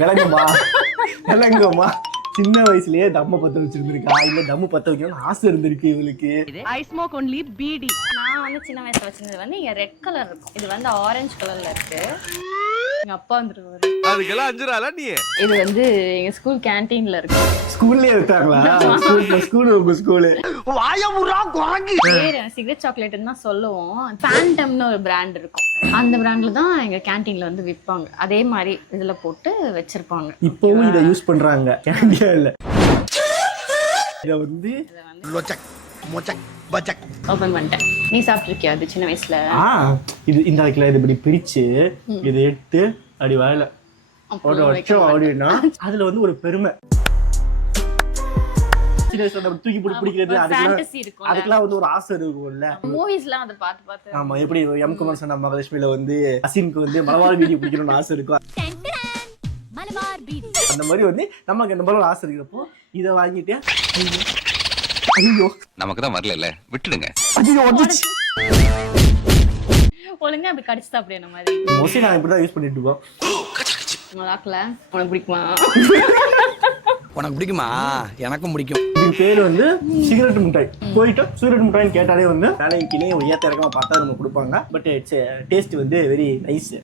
விளங்குமா விளங்குமா சின்ன வயசுலயே தம்ம பத்த வச்சிருந்திருக்கா இல்ல தம்மு பத்த வைக்கணும்னு ஆசை இருந்திருக்கு இவளுக்கு. ஐ ஸ்மோக் ஒன்லி பீடி. நான் வந்து சின்ன வயசுல வச்சிருந்தது வந்து இங்க ரெட் கலர் இருக்கும், இது வந்து ஆரஞ்சு கலர்ல இருக்கு. எங்க அப்பா வந்துருவாரு. அதுக்கெல்லாம் 5 ரூபாய் நீ. இது வந்து எங்க ஸ்கூல் கேண்டீன்ல இருக்கு. ஸ்கூல்லயே எடுத்தாங்களா? ஸ்கூல் உங்க ஸ்கூலு. பேரு சிகரெட் சாக்லேட்னு தான் சொல்லுவோம். ஃபேண்டம்னு ஒரு பிராண்ட் இருக்கும், அந்த பிராண்ட்ல தான் எங்க கேண்டீன்ல வந்து விற்பாங்க. அதே மாதிரி இதுல போட்டு வச்சிருப்பாங்க. இப்பவும் இதை யூஸ் பண்றாங்க கேண்டியால. இத வந்து ஓபன் பண்ணிட்டேன். நீ சாப்பிட்டுருக்கியா அது சின்ன வயசுல? இது இந்த வைக்கல, இது இப்படி பிரிச்சு இதை எடுத்து அப்படி வாயில வச்சோம் அப்படின்னா அதுல வந்து ஒரு பெருமை. சின்ன வயசுல தூக்கி போட்டு பிடிக்கிறது அதுக்கெல்லாம் வந்து ஒரு ஆசை இருக்கும்ல. மூவிஸ்லாம் அதை பார்த்து பார்த்து. ஆமா, எப்படி எம் குமார் சொன்ன மகாலட்சுமியில வந்து அசினுக்கு வந்து மலபார் பீடி பிடிக்கணும்னு ஆசை இருக்கும். அந்த மாதிரி வந்து நமக்கு இந்த மாதிரி ஆசை இருக்கிறப்போ இதை வாங்கிட்டு ஐயோ நமக்கு தான் வரல விட்டுடுங்க. ஐயோ வந்துச்சு. ஒழுங்கா அப்படி கடிச்சு அப்படியே அந்த மாதிரி. மோஸ்ட்லி நான் இப்படிதான் யூஸ் பண்ணிட்டு இருக்கோம். மலாக்ல உனக்கு பிடிக்குமா? உனக்கு பிடிக்குமா? எனக்கும் பிடிக்கும். இதுக்கு பேர் வந்து சிகரெட் மிட்டாய். போயிட்டு சிகரெட் மிட்டாய்னு கேட்டாலே வந்து வேலைக்கு கீழே ஏத்த இறக்கமா பார்த்தா நம்ம கொடுப்பாங்க. பட் இட்ஸ் டேஸ்ட் வந்து வெரி நைஸ்.